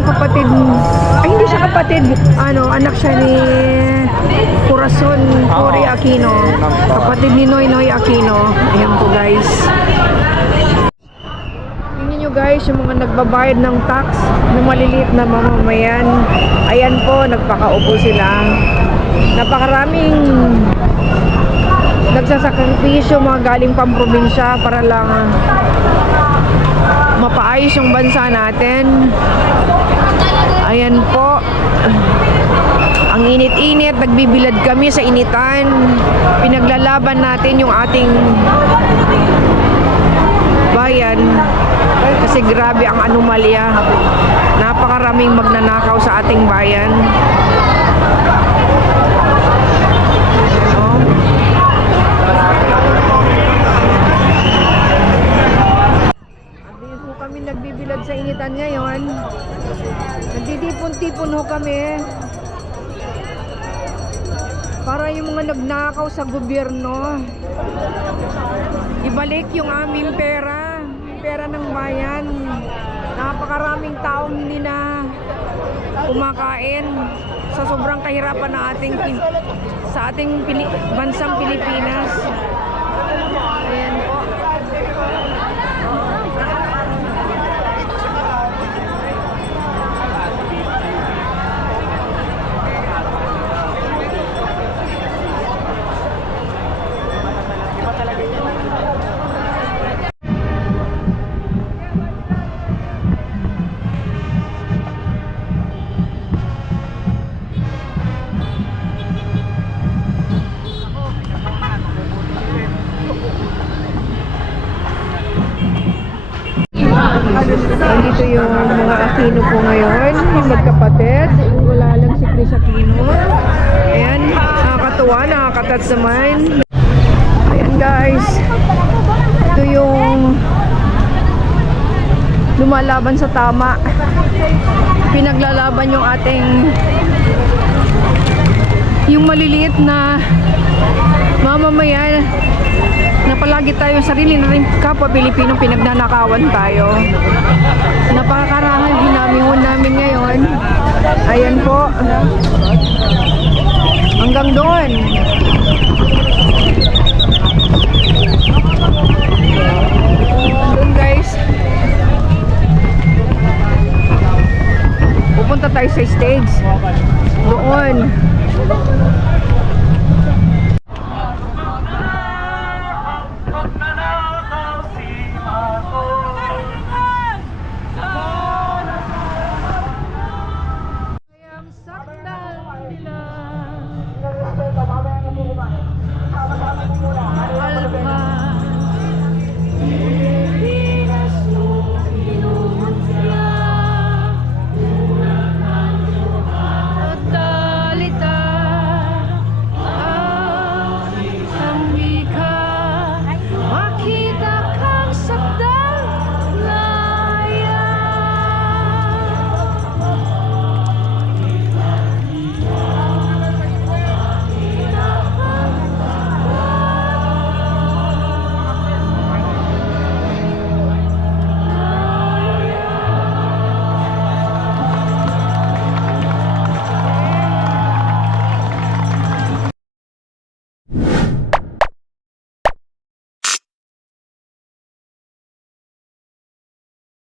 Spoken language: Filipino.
yung kapatid, ay hindi siya kapatid, anak siya ni Corazon Cory Aquino. Kapatid ni Noynoy Aquino. Ayan po guys. Tingnan nyo guys, yung mga nagbabayad ng tax ng maliliit na mamamayan. Ayan po, nagpakaupo sila. Napakaraming nagsasakripisyo, mga galing pang probinsya para lang mapaayos yung bansa natin. Ayan po, ang init-init, nagbibilad kami sa initan. Pinaglalaban natin yung ating bayan kasi grabe ang anomalya. Napakaraming magnanakaw sa ating bayan. Kami nagbibilad sa initan ngayon. Nagtitipon-tipon ho kami para yung mga nagnakaw sa gobyerno ibalik yung aming pera, pera ng bayan. Napakaraming taong hindi na kumakain sa sobrang kahirapan ng ating bansang Pilipinas. Ayan po. Dito yung mga Aquino po ngayon, yung magkapatid. Wala lang si Chris Aquino. Ayan, nakakatuwa, nakakatats naman. Ayan guys, ito yung lumalaban sa tama. Pinaglalaban yung ating yung maliliit na mamamayan na palagi tayo sarili na rin kapwa Pilipino pinagnanakawan tayo. Napakakarami ginamihon namin ngayon. Ayan po. Hanggang doon. Doon guys. Pupunta tayo sa stage. Doon.